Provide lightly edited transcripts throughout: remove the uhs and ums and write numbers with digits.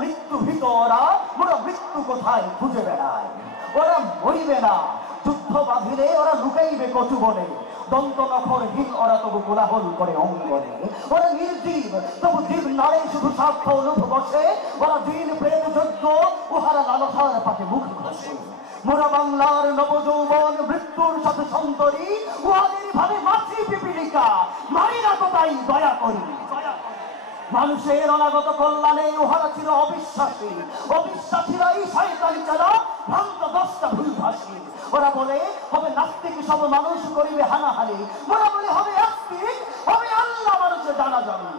মৃত্যু ভীত ওরা, ওরা মৃত্যু কোথায় খুঁজে বেড়ায়। ওরা মরিবে না, যুদ্ধ বাঁধিলে ওরা লুকাইবে কচু বনে, দন্ত নখরহীন ওরা তবু কোলাহল করে অঙ্গনে। ওরা নির্জীব তবু জীব নারে শুধু স্বার্থ লোভ বসে, ওরা দিন প্রেম যজ্ঞ উহারা লালসার পাকে মুখ ঘষে। মোরা বাংলার নবযৌবন মৃত্যুর সাথে সন্তরী, উহাদের ভাবে মাছি পিপিলিকা, মারি না তো তাই দয়া করি। মানুষের অনাগত কল্যাণে উহারা ছিল অবিশ্বাসী, অবিশ্বাসীরাই শয়তানি চালা ভ্রান্ত দশটা ভুলভাষী। ওরা বলে হবে নাস্তিক সব মানুষ করিবে হানাহানি, ওরা বলে হবে আস্তিক হবে আল্লাহ মানুষের জানা যাবে।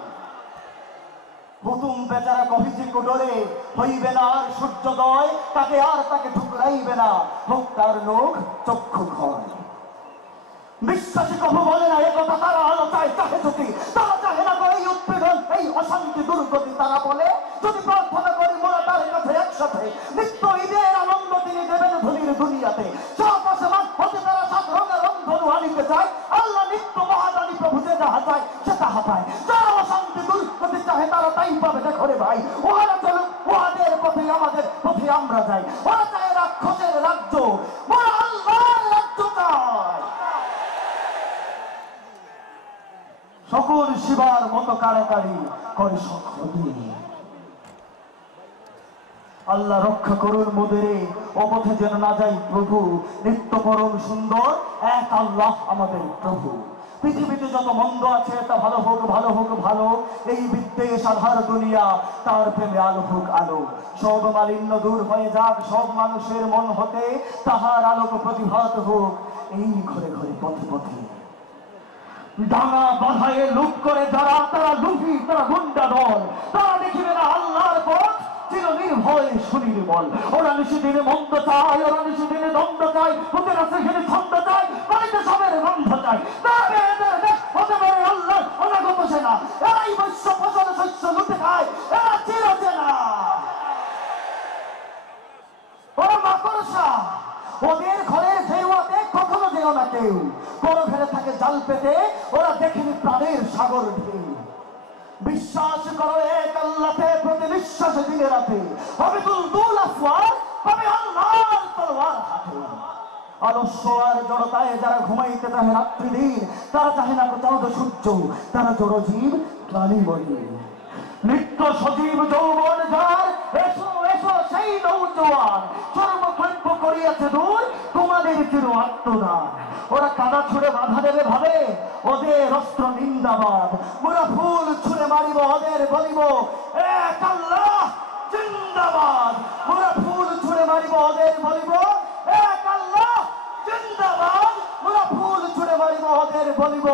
হুতুম বেচারা কহিছে কোডরে, হইবে না আর সূর্যোদয়, তাকে ঠুকরাইবে না, হোক তার লোক চক্ষু ক্ষয়। বিশ্বাসী কবু বলে না একথা, তারা আলো চায় চাহে যদি, তারা চাহে না এই উৎপীড়ন এই অশান্তি দুর্গতি। তারা বলে যদি প্রার্থনা করি মোরা তার কাছে একসাথে, নিত্য ঈদের আনন্দ তিনি দেবেন ধনির দুনিয়াতে। সাত আসমান হতে তারা সাত রঙের রংধনু আনিতে চায়, আল্লাহ নিত্য মহাদানী প্রভু যে যাহা চায় সে তাহা পায়। যারা অশান্তি দুর্গতি চাহে তারা তাই পাবে। দেখো রে ভাই, ওরা চলুক ওদের পথে, আমাদের পথে আমরা যাই। ওরা চায় রাক্ষসের রাজ্য, ওরা আল্লাহর রাজ্য চায়। সকল শিবার মতো কারাকারি করে সকলে। আল্লাহ রক্ষা করুন মোদের, অপথে যেন না যাই প্রভু। নিত্য পরম সুন্দর এক আল্লাহ আমাদের প্রভু। পৃথিবীতে যত মন্দ আছে তা ভালো হোক ভালো হোক ভালো, এই বিদ্বেষ আধার দুনিয়া তার প্রেমে আলো হোক আলো। সব মালিন্য দূর হয়ে যাক সব মানুষের মন হতে, তাহার আলোক প্রতিভাত হোক এই ঘরে ঘরে পথে পথে। ডাঙা বাধায়ে লুপ করে যারা, তারা লুফি, তারা গুন্ডা দল, তারা দেখিবে না আল্লাহর পথ চির নির্ভয় সুনির্মল। ওরা নিশিদিনে মন্দ চায়, ওরা নিশিদিনে দ্বন্দ্ব চায়, ওদের আছে সেখানে ছন্দ চায়, বাড়িতে সবের গন্ধ চায়। হতে পারে আল্লাহ অনাগত সেনা, এরাই বৈশ্য ফসল শস্য লুটে খায়, এরা চির চেনা। ওরা মাকড়সা, ওদের ঘরের ঢেউয়াতে কখনো যেও না কেউ। বড় ঘরে থাকে জাল পেতে, ওরা দেখেনি প্রাণের সাগর ঢেউ। বিশ্বাস করো এক আল্লাহতে, প্রতি নিঃশ্বাসে দিনে রাতে হবে দুলদুল আফওয়ার, হবে আল্লাহর তলোয়ার হাতে। আলস্য আর জড়তায় যারা ঘুমাইতে চাহে রাত্রি দিন, তারা চাহে না চাঁদ সূর্য, তারা জড়জীব প্রাণী বলি। নিত্য সজীব যৌবন যার, এসো এসো সেই নৌজোয়ান, সর্বকল্প করিয়াছে দূর তোমাদের চির আত্মদান। ওরা কাদা ছুড়ে বাধা দেবে ভাবে, ওদের অস্ত্র নিন্দাবাদ। মোরা ফুল ছুড়ে মারিব ওদের বলিব এক আল্লাহ জিন্দাবাদ। মোরা ফুল ছুড়ে মারিব ওদের বলিব এক আল্লাহ জিন্দাবাদ। মোরা ফুল ছুড়ে মারিব ওদের বলিব